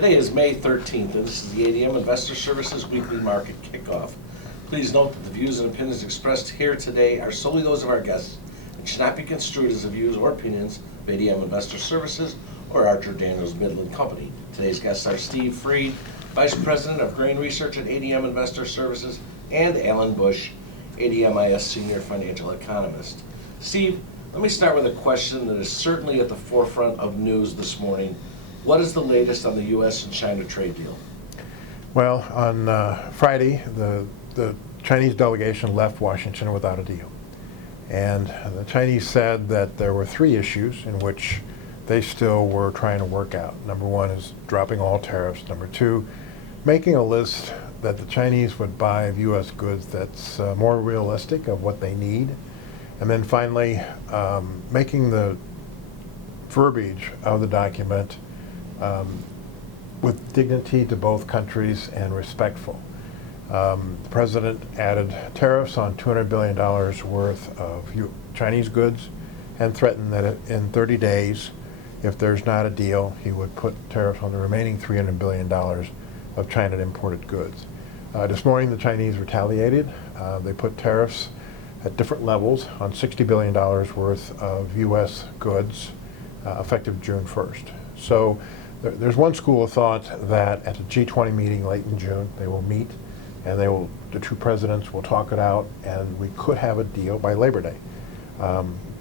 Today is May 13th, and this is the ADM Investor Services Weekly Market Kickoff. Please note that the views and opinions expressed here today are solely those of our guests and should not be construed as the views or opinions of ADM Investor Services or Archer Daniels Midland Company. Today's guests are Steve Freed, Vice President of Grain Research at ADM Investor Services, and Alan Bush, ADMIS Senior Financial Economist. Steve, let me start with a question that is certainly at the forefront of news this morning. What is the latest on the U.S. and China trade deal? Well, on Friday, the Chinese delegation left Washington without a deal. And the Chinese said that there were three issues in which they still were trying to work out. Number one is dropping all tariffs. Number two, making a list that the Chinese would buy of U.S. goods that's more realistic of what they need. And then finally, making the verbiage of the document with dignity to both countries and respectful. The president added tariffs on $200 billion worth of Chinese goods and threatened that in 30 days, if there's not a deal, he would put tariffs on the remaining $300 billion of China imported goods. This morning, the Chinese retaliated. They put tariffs at different levels on $60 billion worth of U.S. goods effective June 1st. So there's one school of thought that at the G20 meeting late in June, they will meet and the two presidents will talk it out and we could have a deal by Labor Day.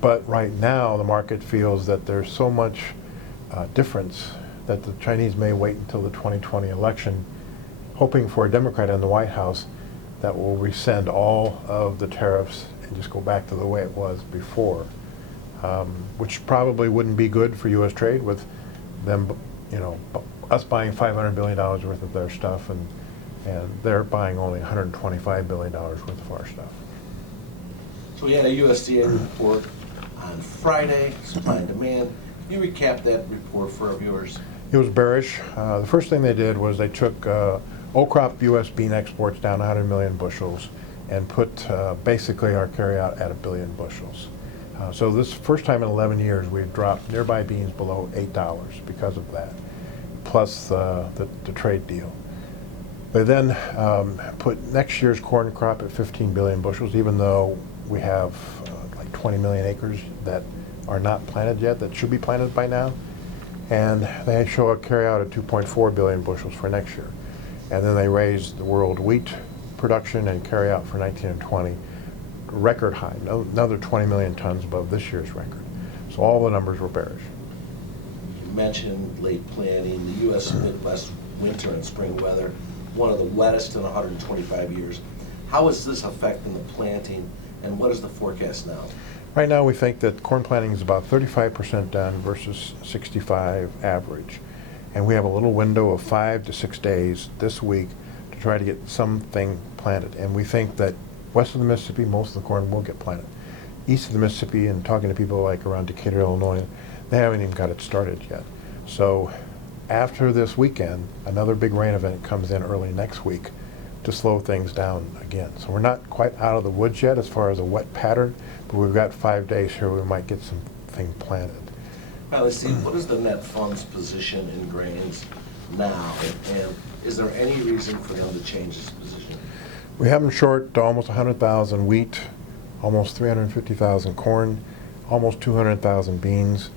But right now, the market feels that there's so much difference that the Chinese may wait until the 2020 election, hoping for a Democrat in the White House that will rescind all of the tariffs and just go back to the way it was before, which probably wouldn't be good for U.S. trade with them, us buying $500 billion worth of their stuff and they're buying only $125 billion worth of our stuff. So we had a USDA report on Friday, supply and demand. Can you recap that report for our viewers? It was bearish. The first thing they did was they took old crop U.S. bean exports down 100 million bushels and put basically our carryout at 1 billion bushels. So this first time in 11 years we've dropped nearby beans below $8 because of that, plus the trade deal. They then put next year's corn crop at 15 billion bushels, even though we have like 20 million acres that are not planted yet, that should be planted by now. And they show a carryout at 2.4 billion bushels for next year. And then they raised the world wheat production and carryout for 19 and 20, record high, another 20 million tons above this year's record. So all the numbers were bearish. You mentioned late planting, the U.S. Midwest winter and spring weather, one of the wettest in 125 years. How is this affecting the planting, and what is the forecast now? Right now we think that corn planting is about 35% done versus 65 average. And we have a little window of 5 to 6 days this week to try to get something planted. And we think that west of the Mississippi, most of the corn will get planted. East of the Mississippi, and talking to people like around Decatur, Illinois, they haven't even got it started yet. So after this weekend, another big rain event comes in early next week to slow things down again. So we're not quite out of the woods yet as far as a wet pattern, but we've got 5 days here we might get something planted. Well, let's see, what is the net funds position in grains now, and is there any reason for them to change this position? We have them short almost 100,000 wheat, almost 350,000 corn, almost 200,000 beans,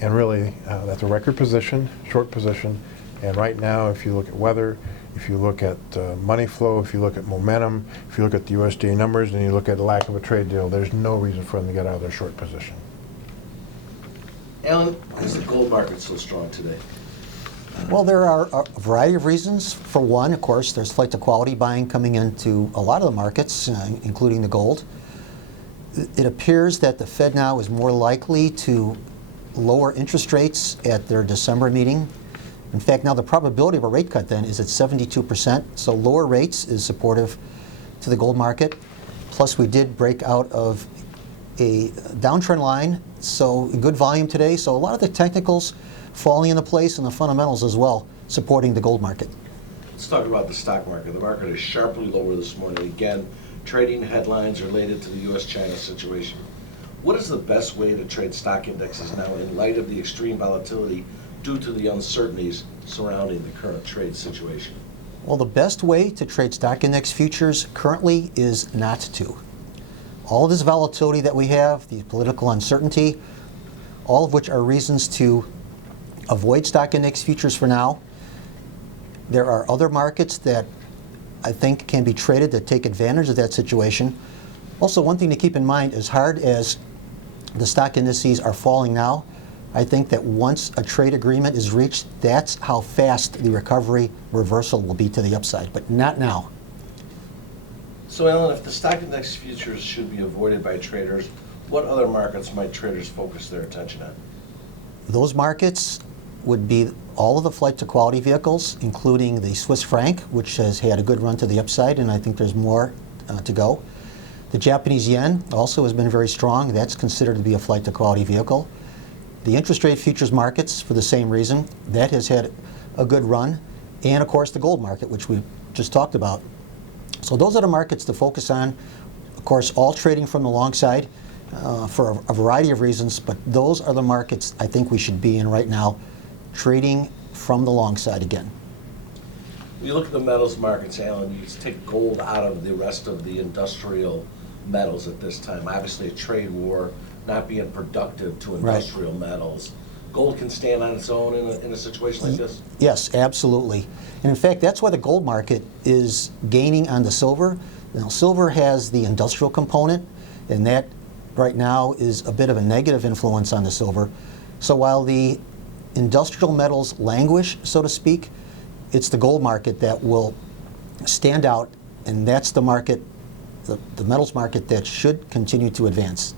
and really that's a record position, short position. And right now, if you look at weather, if you look at money flow, if you look at momentum, if you look at the USDA numbers, and you look at the lack of a trade deal, there's no reason for them to get out of their short position. Alan, why is the gold market so strong today? Well, there are a variety of reasons. For one, of course, there's flight to quality buying coming into a lot of the markets, including the gold. It appears that the Fed now is more likely to lower interest rates at their December meeting. In fact, now the probability of a rate cut then is at 72%, so lower rates is supportive to the gold market. Plus, we did break out of a downtrend line, so good volume today. So a lot of the technicals falling into place and the fundamentals as well supporting the gold market. Let's talk about the stock market. The market is sharply lower this morning. Again, trading headlines related to the U.S.-China situation. What is the best way to trade stock indexes now in light of the extreme volatility due to the uncertainties surrounding the current trade situation? Well, the best way to trade stock index futures currently is not to. All of this volatility that we have, the political uncertainty, all of which are reasons to avoid stock index futures for now. There are other markets that I think can be traded that take advantage of that situation. Also, one thing to keep in mind, as hard as the stock indices are falling now, I think that once a trade agreement is reached, that's how fast the recovery reversal will be to the upside, but not now. So Alan, if the stock index futures should be avoided by traders, what other markets might traders focus their attention on? Those markets would be all of the flight to quality vehicles, including the Swiss franc, which has had a good run to the upside, and I think there's more to go. The Japanese yen also has been very strong. That's considered to be a flight to quality vehicle. The interest rate futures markets, for the same reason, that has had a good run. And of course the gold market, which we just talked about. So those are the markets to focus on. Of course, all trading from the long side for a variety of reasons, but those are the markets I think we should be in right now, trading from the long side again. When you look at the metals markets, Alan, you take gold out of the rest of the industrial metals at this time. Obviously, a trade war not being productive to industrial metals. Gold can stand on its own in a situation like this? Yes, absolutely. And in fact, that's why the gold market is gaining on the silver. Now, silver has the industrial component, and that right now is a bit of a negative influence on the silver. So while the industrial metals languish, so to speak, it's the gold market that will stand out, and that's the market, the metals market, that should continue to advance.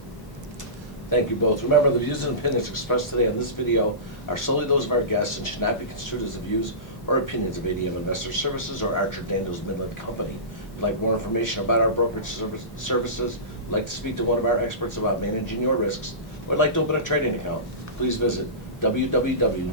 Thank you both. Remember, the views and opinions expressed today on this video are solely those of our guests and should not be construed as the views or opinions of ADM Investor Services or Archer Daniels Midland Company. If you'd like more information about our brokerage services, would like to speak to one of our experts about managing your risks, or would like to open a trading account, please visit www.admis.com.